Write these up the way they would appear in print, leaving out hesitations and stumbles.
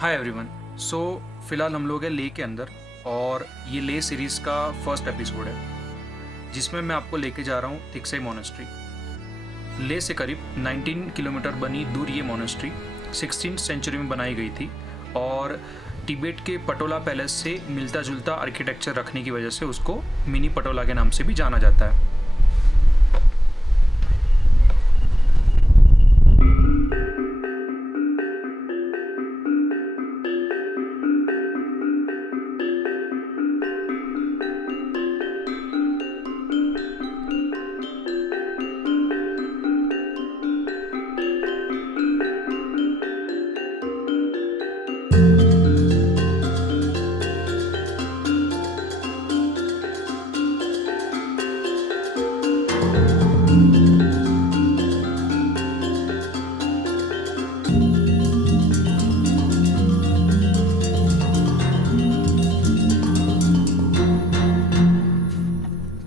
Hi everyone. सो फिलहाल हम लोग हैं ले के अंदर और ये ले सीरीज़ का फर्स्ट एपिसोड है जिसमें मैं आपको लेके जा रहा हूँ थिक्से मोनेस्ट्री। ले से करीब 19 किलोमीटर बनी दूर ये मोनेस्ट्री 16th सेंचुरी में बनाई गई थी और तिब्बत के पटोला पैलेस से मिलता जुलता आर्किटेक्चर रखने की वजह से उसको मिनी पटोला के नाम से भी जाना जाता है।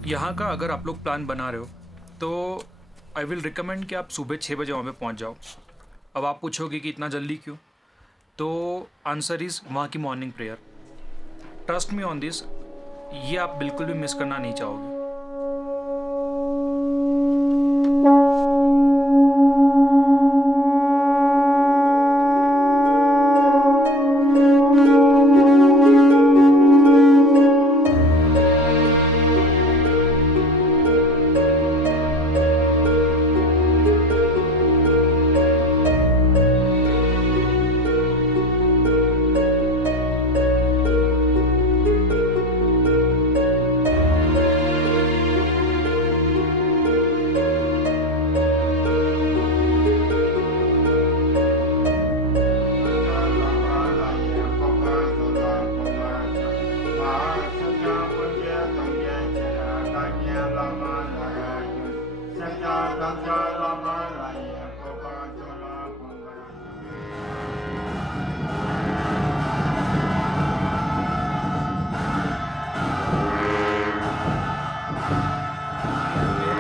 यहाँ का अगर आप लोग प्लान बना रहे हो तो आई विल रिकमेंड कि आप सुबह 6 बजे वहाँ पे पहुँच जाओ। अब आप पूछोगे कि इतना जल्दी क्यों, तो आंसर इज़ वहाँ की morning prayer. Trust me on this, ये आप बिल्कुल भी मिस करना नहीं चाहोगे।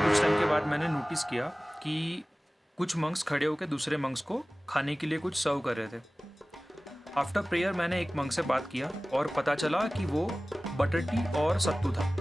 कुछ टाइम के बाद मैंने नोटिस किया कि कुछ मंक्स खड़े होकर दूसरे मंक्स को खाने के लिए कुछ सर्व कर रहे थे। आफ्टर प्रेयर मैंने एक मंक से बात किया और पता चला कि वो बटर टी और सत्तू था।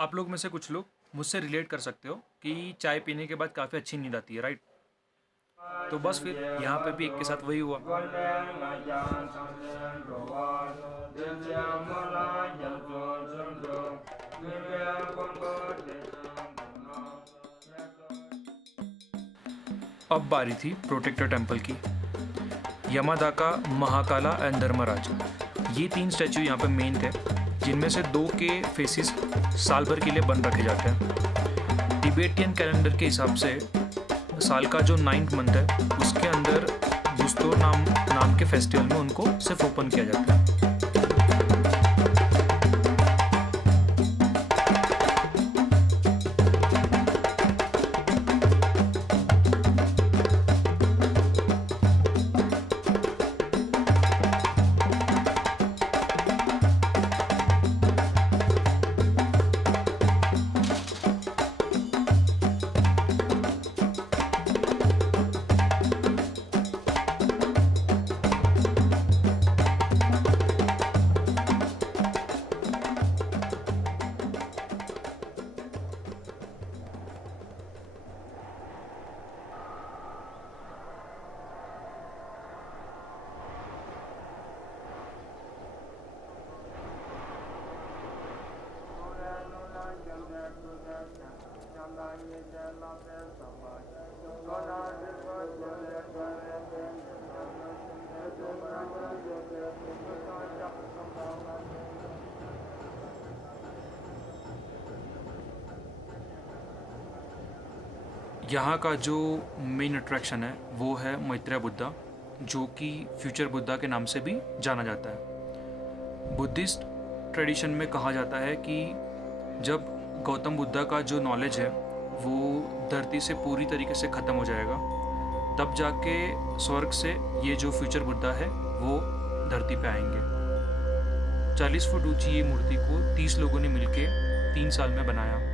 आप लोग में से कुछ लोग मुझसे रिलेट कर सकते हो कि चाय पीने के बाद काफ़ी अच्छी नींद आती है, राइट? तो बस फिर यहाँ पे भी एक के साथ वही हुआ। अब बारी थी प्रोटेक्टर टेम्पल की। यमादाका, महाकाला एंड धर्मराज, ये 3 स्टैचू यहाँ पे मेन थे, जिनमें से 2 के फेसिस साल भर के लिए बंद रखे जाते हैं। तिब्बतियन कैलेंडर के हिसाब से साल का जो 9th मंथ है उसके अंदर बुस्तोर नाम के फेस्टिवल में उनको सिर्फ ओपन किया जाता है। यहाँ का जो मेन अट्रैक्शन है वो है मैत्रेय बुद्धा, जो कि फ्यूचर बुद्धा के नाम से भी जाना जाता है। बुद्धिस्ट ट्रेडिशन में कहा जाता है कि जब गौतम बुद्धा का जो नॉलेज है वो धरती से पूरी तरीके से ख़त्म हो जाएगा तब जाके स्वर्ग से ये जो फ्यूचर बुद्धा है वो धरती पे आएंगे। 40 फुट ऊंची ये मूर्ति को 30 लोगों ने मिलके 3 साल में बनाया।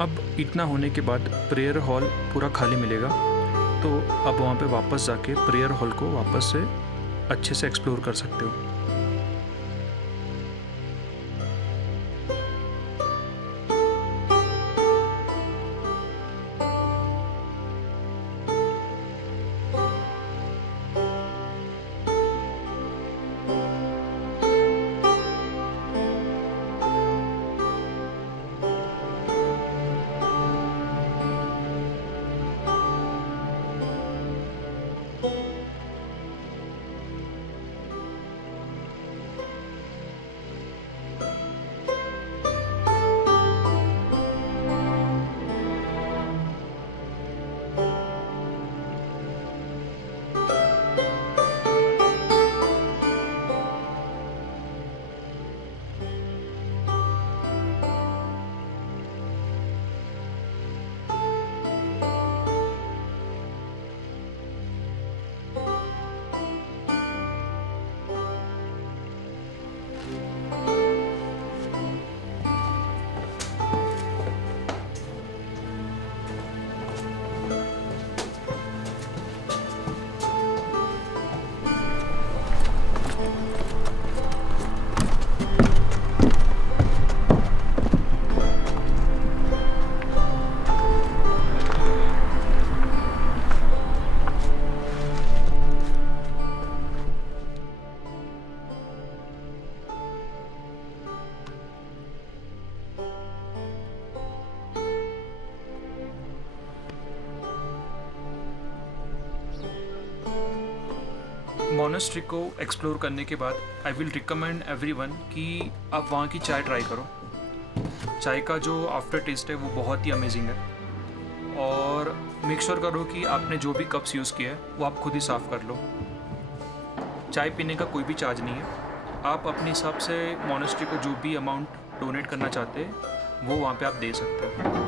अब इतना होने के बाद प्रेयर हॉल पूरा खाली मिलेगा, तो अब वहाँ पे वापस जाके प्रेयर हॉल को वापस से अच्छे से एक्सप्लोर कर सकते हो। मोनेस्ट्री को एक्सप्लोर करने के बाद आई विल रिकमेंड एवरीवन कि आप वहाँ की चाय ट्राई करो। चाय का जो आफ्टर टेस्ट है वो बहुत ही अमेजिंग है, और मेक श्योर करो कि आपने जो भी कप्स यूज़ किए हैं वो आप खुद ही साफ़ कर लो। चाय पीने का कोई भी चार्ज नहीं है, आप अपने हिसाब से मोनेस्ट्री को जो भी अमाउंट डोनेट करना चाहते हैं वो वहाँ पे आप दे सकते हो।